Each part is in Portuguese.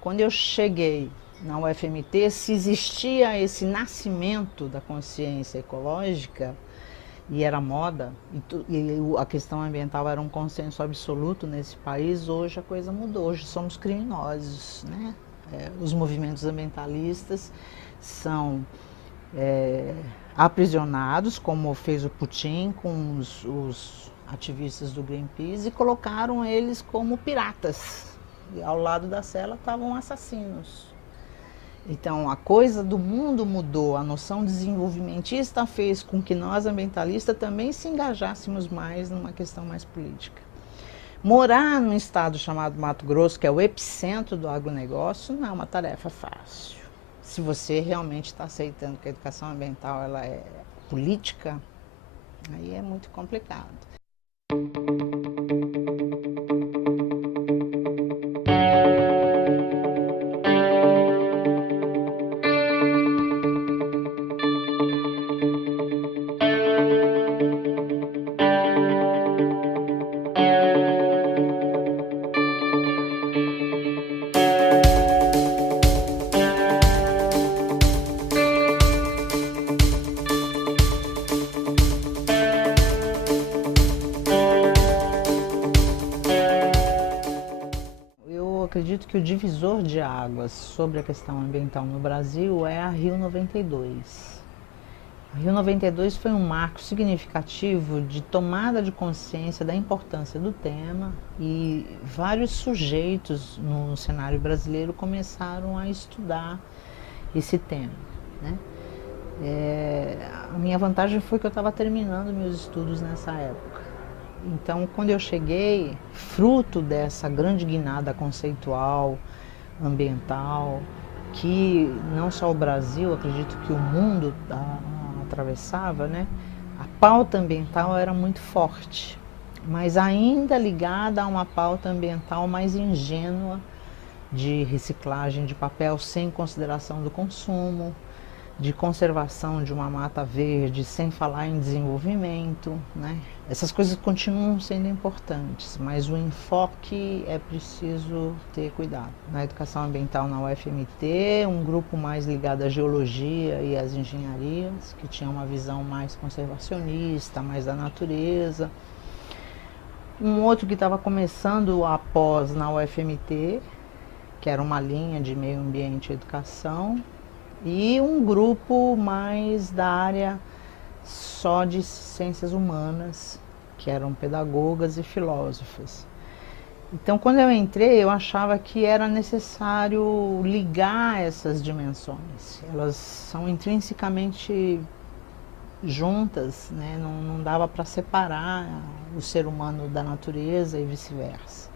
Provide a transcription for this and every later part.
quando eu cheguei na UFMT, se existia esse nascimento da consciência ecológica, e era moda, e a questão ambiental era um consenso absoluto nesse país, hoje a coisa mudou, hoje somos criminosos, né? Os movimentos ambientalistas são aprisionados, como fez o Putin com os ativistas do Greenpeace, e colocaram eles como piratas. E ao lado da cela estavam assassinos. Então, a coisa do mundo mudou, a noção desenvolvimentista fez com que nós, ambientalistas, também se engajássemos mais numa questão mais política. Morar num estado chamado Mato Grosso, que é o epicentro do agronegócio, não é uma tarefa fácil. Se você realmente está aceitando que a educação ambiental ela é política, aí é muito complicado. Eu acredito que o divisor de águas sobre a questão ambiental no Brasil é a Rio 92. A Rio 92 foi um marco significativo de tomada de consciência da importância do tema e vários sujeitos no cenário brasileiro começaram a estudar esse tema, né? A minha vantagem foi que eu estava terminando meus estudos nessa época. Então, quando eu cheguei, fruto dessa grande guinada conceitual, ambiental, que não só o Brasil, acredito que o mundo atravessava, né? A pauta ambiental era muito forte, mas ainda ligada a uma pauta ambiental mais ingênua, de reciclagem de papel sem consideração do consumo, de conservação de uma mata verde, sem falar em desenvolvimento, né? Essas coisas continuam sendo importantes, mas o enfoque é preciso ter cuidado. Na educação ambiental na UFMT, um grupo mais ligado à geologia e às engenharias, que tinha uma visão mais conservacionista, mais da natureza. Um outro que estava começando a pós na UFMT, que era uma linha de meio ambiente e educação, e um grupo mais da área só de ciências humanas, que eram pedagogas e filósofas. Então, quando eu entrei, eu achava que era necessário ligar essas dimensões. Elas são intrinsecamente juntas, né? Não dava para separar o ser humano da natureza e vice-versa.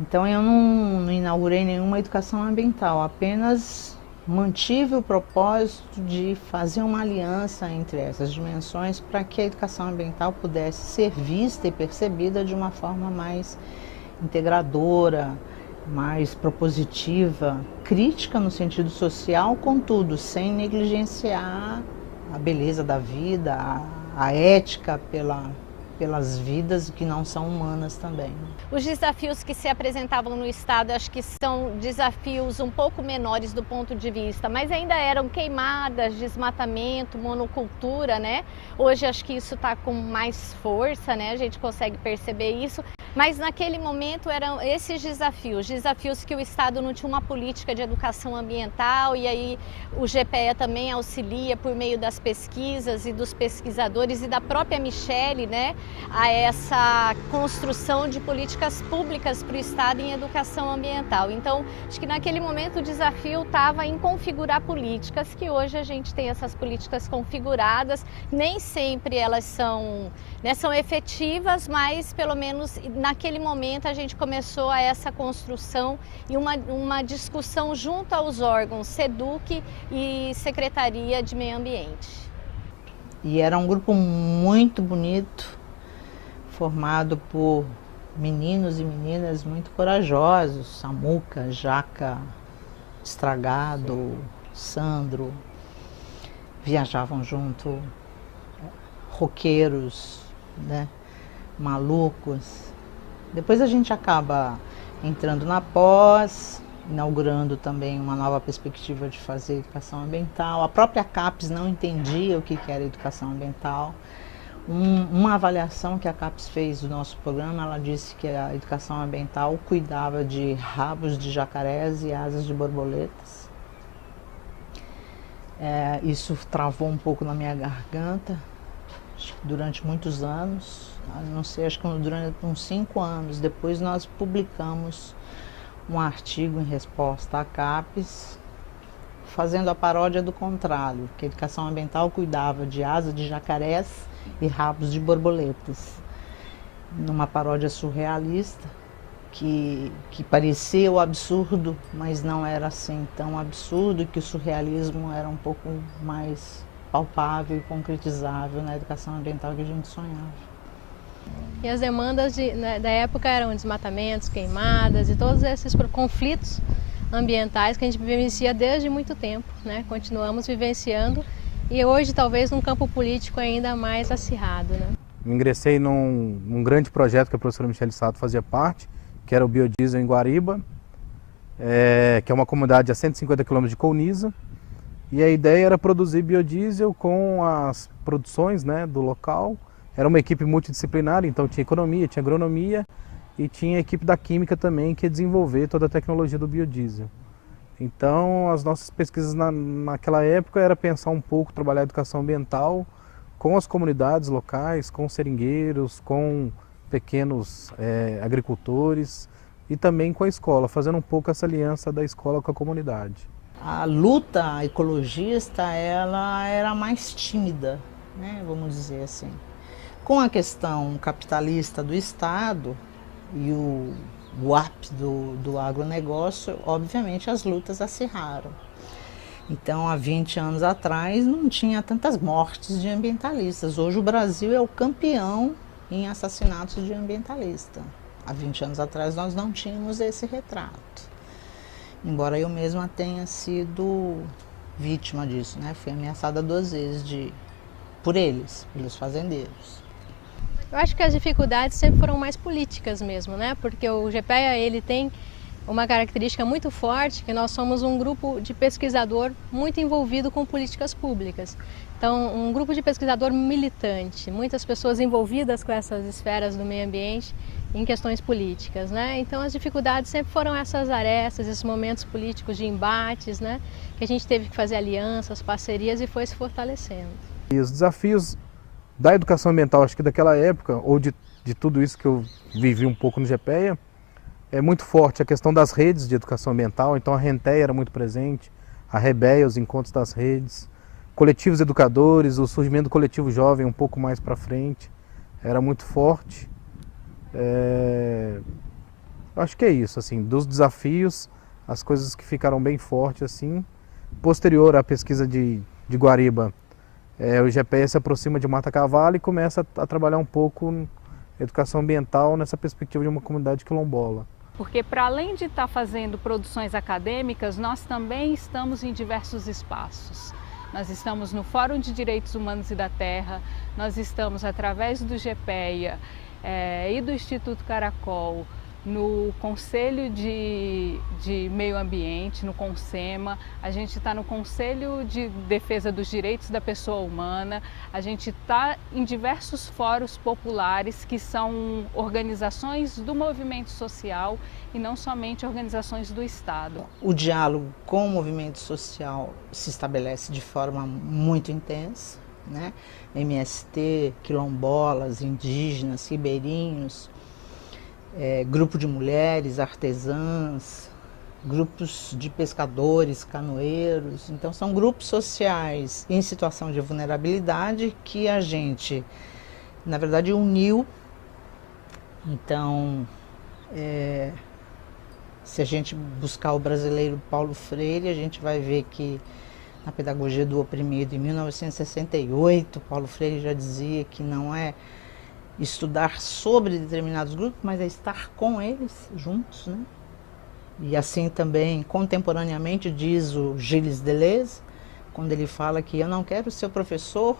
Então, eu não inaugurei nenhuma educação ambiental, apenas mantive o propósito de fazer uma aliança entre essas dimensões para que a educação ambiental pudesse ser vista e percebida de uma forma mais integradora, mais propositiva, crítica no sentido social, contudo, sem negligenciar a beleza da vida, a ética pelas vidas que não são humanas também. Os desafios que se apresentavam no estado, acho que são desafios um pouco menores do ponto de vista, mas ainda eram queimadas, desmatamento, monocultura, né? Hoje acho que isso está com mais força, né? A gente consegue perceber isso. Mas naquele momento eram esses desafios que o Estado não tinha uma política de educação ambiental, e aí o GPE também auxilia por meio das pesquisas e dos pesquisadores e da própria Michele, né, a essa construção de políticas públicas para o Estado em educação ambiental. Então, acho que naquele momento o desafio estava em configurar políticas, que hoje a gente tem essas políticas configuradas, nem sempre elas são efetivas, mas pelo menos naquele momento a gente começou a essa construção e uma discussão junto aos órgãos SEDUC e Secretaria de Meio Ambiente. E era um grupo muito bonito, formado por meninos e meninas muito corajosos, Samuca, Jaca, Estragado, Sandro, viajavam junto, roqueiros, né, malucos. Depois a gente acaba entrando na pós, inaugurando também uma nova perspectiva de fazer educação ambiental. A própria CAPES não entendia o que era educação ambiental. Uma avaliação que a CAPES fez do nosso programa, ela disse que a educação ambiental cuidava de rabos de jacarés e asas de borboletas. Isso travou um pouco na minha garganta, acho que durante muitos anos, não sei, acho que durante uns 5 anos. Depois nós publicamos um artigo em resposta à CAPES, fazendo a paródia do contrário, que a educação ambiental cuidava de asas de jacarés e rabos de borboletas, numa paródia surrealista que parecia o absurdo, mas não era assim tão absurdo, que o surrealismo era um pouco mais palpável e concretizável na educação ambiental que a gente sonhava. E as demandas da época eram desmatamentos, queimadas e todos esses conflitos ambientais que a gente vivencia desde muito tempo, né? Continuamos vivenciando e hoje talvez num campo político ainda mais acirrado, né? Ingressei num grande projeto que a professora Michele Sato fazia parte, que era o biodiesel em Guariba, que é uma comunidade a 150 km de Colniza. E a ideia era produzir biodiesel com as produções, né, do local. Era uma equipe multidisciplinar, então tinha economia, tinha agronomia e tinha a equipe da química também, que ia desenvolver toda a tecnologia do biodiesel. Então as nossas pesquisas naquela época era pensar um pouco, trabalhar a educação ambiental com as comunidades locais, com seringueiros, com pequenos agricultores e também com a escola, fazendo um pouco essa aliança da escola com a comunidade. A luta ecologista, ela era mais tímida, né, vamos dizer assim. Com a questão capitalista do Estado e o ápice do agronegócio, obviamente as lutas acirraram. Então, há 20 anos atrás, não tinha tantas mortes de ambientalistas. Hoje o Brasil é o campeão em assassinatos de ambientalista. Há 20 anos atrás nós não tínhamos esse retrato. Embora eu mesma tenha sido vítima disso, né? Fui ameaçada 2 vezes por eles, pelos fazendeiros. Eu acho que as dificuldades sempre foram mais políticas mesmo, né? Porque o GPEA, ele tem uma característica muito forte, que nós somos um grupo de pesquisador muito envolvido com políticas públicas. Então, um grupo de pesquisador militante, muitas pessoas envolvidas com essas esferas do meio ambiente em questões políticas, né? Então, as dificuldades sempre foram essas arestas, esses momentos políticos de embates, né? Que a gente teve que fazer alianças, parcerias e foi se fortalecendo. E os desafios da educação ambiental, acho que daquela época, ou de tudo isso que eu vivi um pouco no GPEA, é muito forte a questão das redes de educação ambiental. Então a Renteia era muito presente, a REBEA, os encontros das redes, coletivos educadores, o surgimento do coletivo jovem um pouco mais para frente, era muito forte. Acho que é isso, assim, dos desafios, as coisas que ficaram bem fortes, assim. Posterior à pesquisa de Guariba, o GPEA se aproxima de Mata Cavalo e começa a trabalhar um pouco educação ambiental nessa perspectiva de uma comunidade quilombola. Porque para além de estar fazendo produções acadêmicas, nós também estamos em diversos espaços. Nós estamos no Fórum de Direitos Humanos e da Terra, nós estamos através do GPEA e do Instituto Caracol, no Conselho de Meio Ambiente, no CONSEMA, a gente está no Conselho de Defesa dos Direitos da Pessoa Humana, a gente está em diversos fóruns populares que são organizações do movimento social e não somente organizações do Estado. O diálogo com o movimento social se estabelece de forma muito intensa, né? MST, quilombolas, indígenas, ribeirinhos, grupo de mulheres, artesãs, grupos de pescadores, canoeiros. Então são grupos sociais em situação de vulnerabilidade que a gente, na verdade, uniu. Então, se a gente buscar o brasileiro Paulo Freire, a gente vai ver que na Pedagogia do Oprimido, em 1968, Paulo Freire já dizia que não é estudar sobre determinados grupos, mas é estar com eles juntos, né? E assim também, contemporaneamente, diz o Gilles Deleuze, quando ele fala que eu não quero ser o professor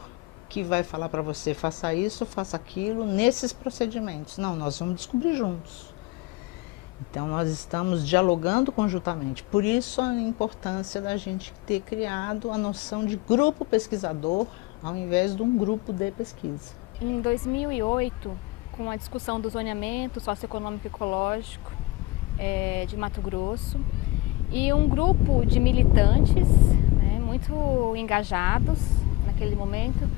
que vai falar para você, faça isso, faça aquilo, nesses procedimentos. Não, nós vamos descobrir juntos. Então nós estamos dialogando conjuntamente. Por isso a importância da gente ter criado a noção de grupo pesquisador ao invés de um grupo de pesquisa. Em 2008, com a discussão do zoneamento socioeconômico e ecológico de Mato Grosso, e um grupo de militantes, né, muito engajados naquele momento,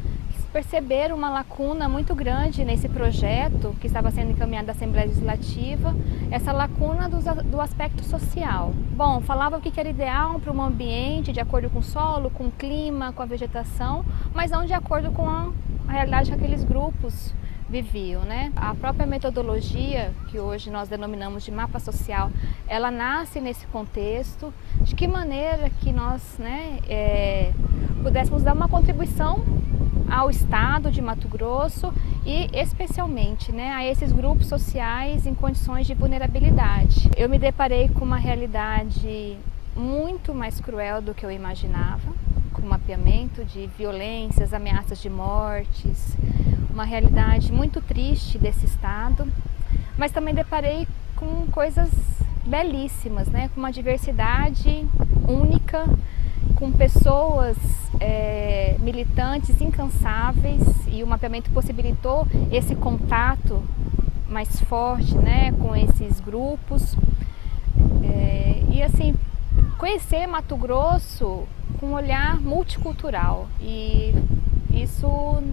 perceberam uma lacuna muito grande nesse projeto que estava sendo encaminhado à Assembleia Legislativa, essa lacuna do aspecto social. Bom, falava o que era ideal para um ambiente de acordo com o solo, com o clima, com a vegetação, mas não de acordo com a realidade que aqueles grupos viviam, né? A própria metodologia, que hoje nós denominamos de mapa social, ela nasce nesse contexto. De que maneira que nós, né, pudéssemos dar uma contribuição ao Estado de Mato Grosso e especialmente, né, a esses grupos sociais em condições de vulnerabilidade. Eu me deparei com uma realidade muito mais cruel do que eu imaginava, com mapeamento de violências, ameaças de mortes, uma realidade muito triste desse estado, mas também deparei com coisas belíssimas, né, com uma diversidade única, com pessoas militantes incansáveis, e o mapeamento possibilitou esse contato mais forte, né, com esses grupos. E assim, conhecer Mato Grosso com um olhar multicultural, e isso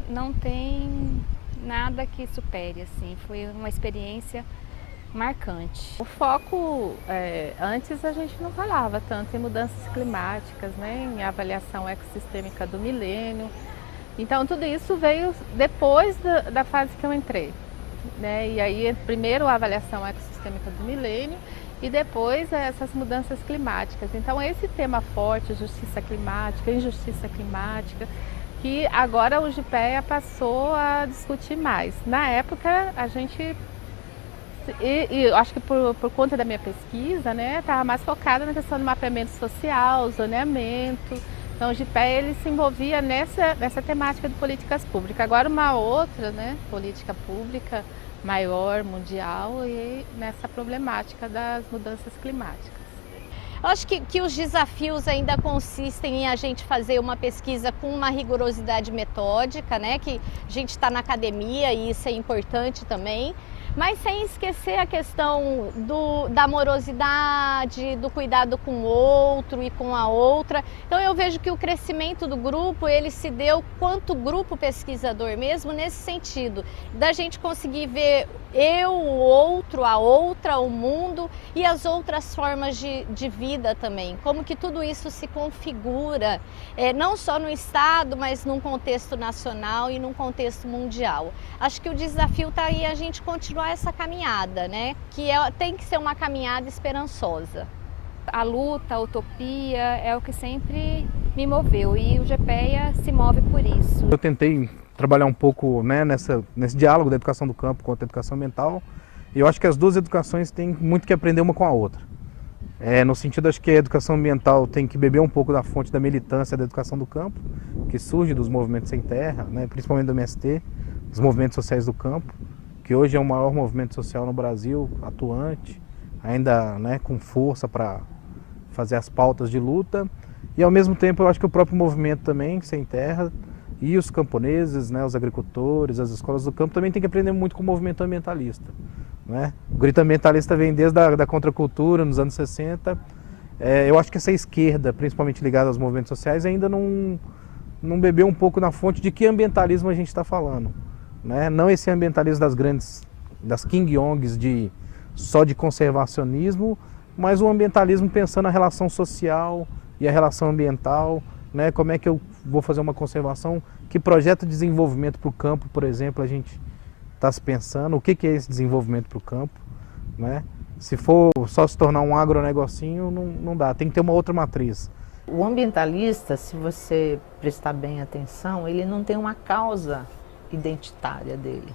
não tem nada que supere, assim, foi uma experiência marcante. O foco, antes a gente não falava tanto em mudanças climáticas, né, em avaliação ecossistêmica do milênio. Então tudo isso veio depois da fase que eu entrei, né? E aí primeiro a avaliação ecossistêmica do milênio e depois essas mudanças climáticas. Então esse tema forte, justiça climática, injustiça climática, que agora o GPEA passou a discutir mais. Na época a gente eu acho que por conta da minha pesquisa, né, estava mais focada na questão do mapeamento social, zoneamento. Então o GPEA ele se envolvia nessa temática de políticas públicas. Agora uma outra, né, política pública maior, mundial, e nessa problemática das mudanças climáticas. Eu acho que os desafios ainda consistem em a gente fazer uma pesquisa com uma rigorosidade metódica, né, que a gente está na academia e isso é importante também, mas sem esquecer a questão da amorosidade, do cuidado com o outro e com a outra. Então eu vejo que o crescimento do grupo, ele se deu quanto grupo pesquisador mesmo, nesse sentido, da gente conseguir ver eu, o outro, a outra, o mundo e as outras formas de vida também. Como que tudo isso se configura, não só no estado, mas num contexto nacional e num contexto mundial. Acho que o desafio está aí a gente continuar essa caminhada, né? Que tem que ser uma caminhada esperançosa. A luta, a utopia é o que sempre me moveu, e o GPEA se move por isso. Eu tentei trabalhar um pouco, né, nesse diálogo da educação do campo contra a educação ambiental, e eu acho que as duas educações têm muito que aprender uma com a outra. No sentido, acho que a educação ambiental tem que beber um pouco da fonte da militância da educação do campo, que surge dos movimentos sem terra, né, principalmente do MST, dos movimentos sociais do campo, que hoje é o maior movimento social no Brasil, atuante, ainda, né, com força para fazer as pautas de luta. E ao mesmo tempo eu acho que o próprio movimento também, sem terra, e os camponeses, né, os agricultores, as escolas do campo também tem que aprender muito com o movimento ambientalista, né? O grito ambientalista vem desde a contracultura, nos anos 60. Eu acho que essa esquerda, principalmente ligada aos movimentos sociais, ainda não bebeu um pouco na fonte de que ambientalismo a gente está falando, né? Não esse ambientalismo das King Yongs só de conservacionismo, mas um ambientalismo pensando a relação social e a relação ambiental, né? Como é que eu vou fazer uma conservação, que projeto de desenvolvimento para o campo, por exemplo, a gente está se pensando, o que é esse desenvolvimento para o campo, né? Se for só se tornar um agronegocinho, não dá, tem que ter uma outra matriz. O ambientalista, se você prestar bem atenção, ele não tem uma causa identitária dele.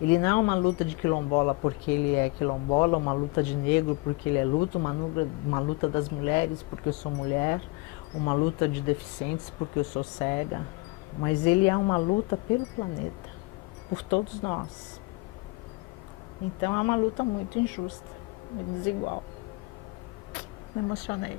Ele não é uma luta de quilombola porque ele é quilombola, uma luta de negro porque ele é luta, uma luta das mulheres porque eu sou mulher, uma luta de deficientes porque eu sou cega. Mas ele é uma luta pelo planeta, por todos nós. Então é uma luta muito injusta. muito desigual. Me emocionei.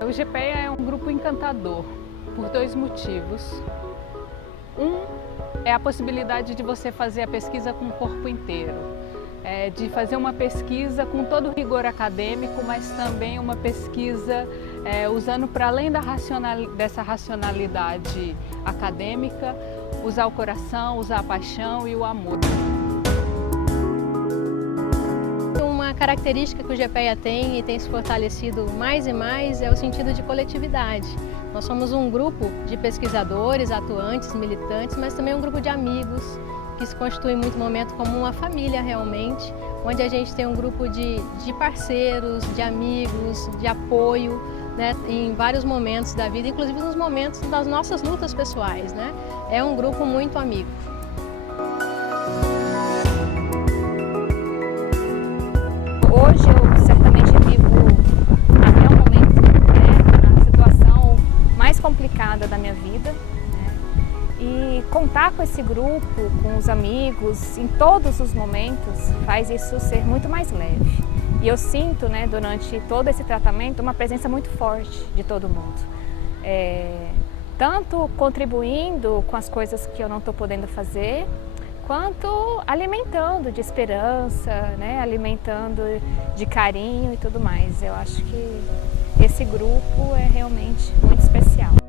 O GPEA é um grupo encantador por dois motivos. Um é a possibilidade de você fazer a pesquisa com o corpo inteiro, de fazer uma pesquisa com todo o rigor acadêmico, mas também uma pesquisa usando, para além dessa racionalidade acadêmica, usar o coração, usar a paixão e o amor. Uma característica que o GPEA tem e tem se fortalecido mais e mais é o sentido de coletividade. Nós somos um grupo de pesquisadores, atuantes, militantes, mas também um grupo de amigos que se constitui em muito momento como uma família realmente, onde a gente tem um grupo de parceiros, de amigos, de apoio, né, em vários momentos da vida, inclusive nos momentos das nossas lutas pessoais, né? É um grupo muito amigo. Hoje eu certamente vivo até o momento, né, a situação mais complicada da minha vida, né, e contar com esse grupo, com os amigos, em todos os momentos, faz isso ser muito mais leve. E eu sinto, né, durante todo esse tratamento, uma presença muito forte de todo mundo. Tanto contribuindo com as coisas que eu não estou podendo fazer, quanto alimentando de esperança, né, alimentando de carinho e tudo mais. Eu acho que esse grupo é realmente muito especial.